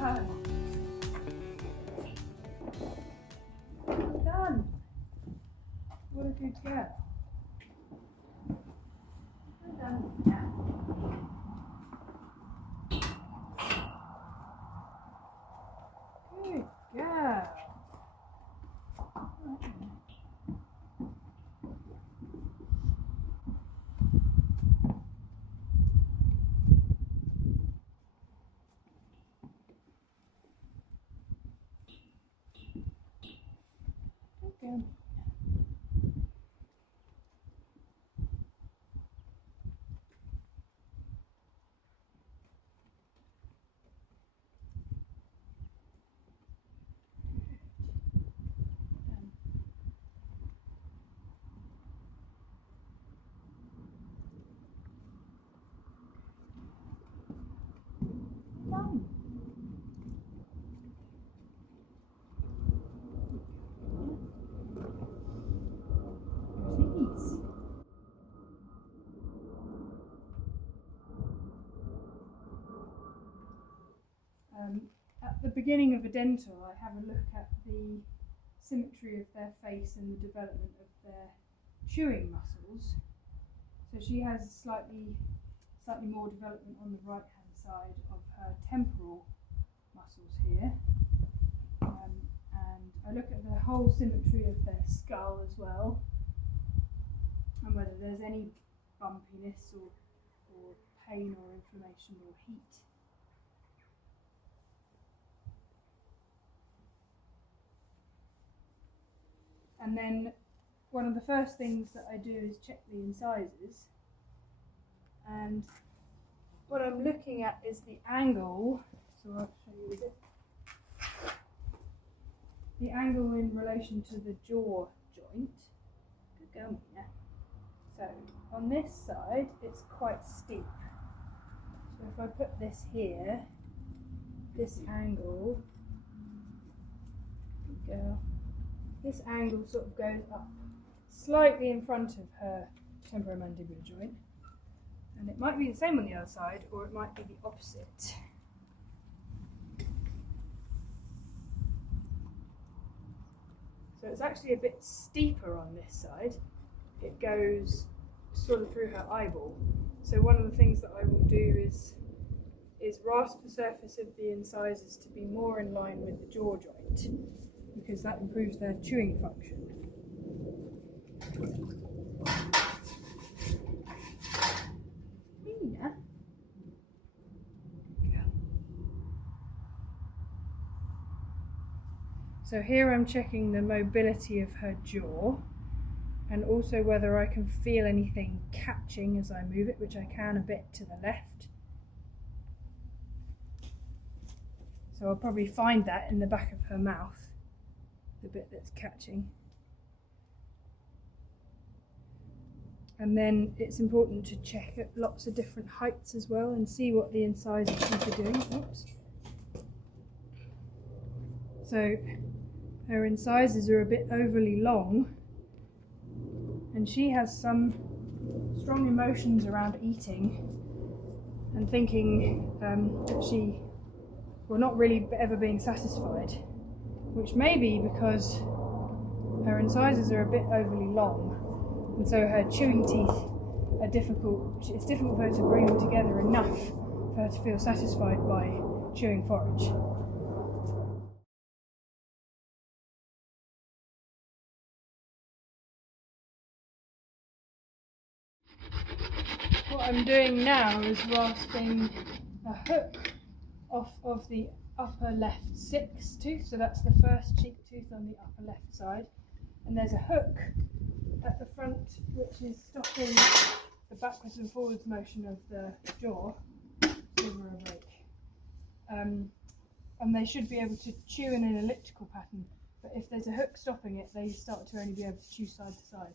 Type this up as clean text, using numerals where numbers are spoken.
done. Well done. What a good girl. Well done. Yeah. Good girl. Good. Done. Please. At the beginning of a dental, I have a look at the symmetry of their face and the development of their chewing muscles. So she has slightly more development on the right hand side of her temporal muscles here. And I look at the whole symmetry of their skull as well, and whether there's any bumpiness or pain or inflammation or heat. And then one of the first things that I do is check the incisors, and what I'm looking at is the angle, so I'll show you this. The angle in relation to the jaw joint. Good girl, Mina. So on this side it's quite steep. So if I put this here, this angle, good girl, this angle sort of goes up slightly in front of her temporomandibular joint, and it might be the same on the other side, or it might be the opposite. So it's actually a bit steeper on this side. It goes sort of through her eyeball. So one of the things that I will do is rasp the surface of the incisors to be more in line with the jaw joint, because that improves their chewing function. Mina. So here I'm checking the mobility of her jaw, and also whether I can feel anything catching as I move it, which I can a bit to the left. So I'll probably find that in the back of her mouth, the bit that's catching. And then it's important to check at lots of different heights as well and see what the incisors are doing. Oops. So her incisors are a bit overly long, and she has some strong emotions around eating and thinking that she will not really ever being satisfied, which may be because her incisors are a bit overly long, and so her chewing teeth are difficult. It's difficult for her to bring them together enough for her to feel satisfied by chewing forage. What I'm doing now is rasping a hook off of the upper left 6th tooth, so that's the first cheek tooth on the upper left side, and there's a hook at the front which is stopping the backwards and forwards motion of the jaw. Give her a break. And they should be able to chew in an elliptical pattern, but if there's a hook stopping it, they start to only be able to chew side to side.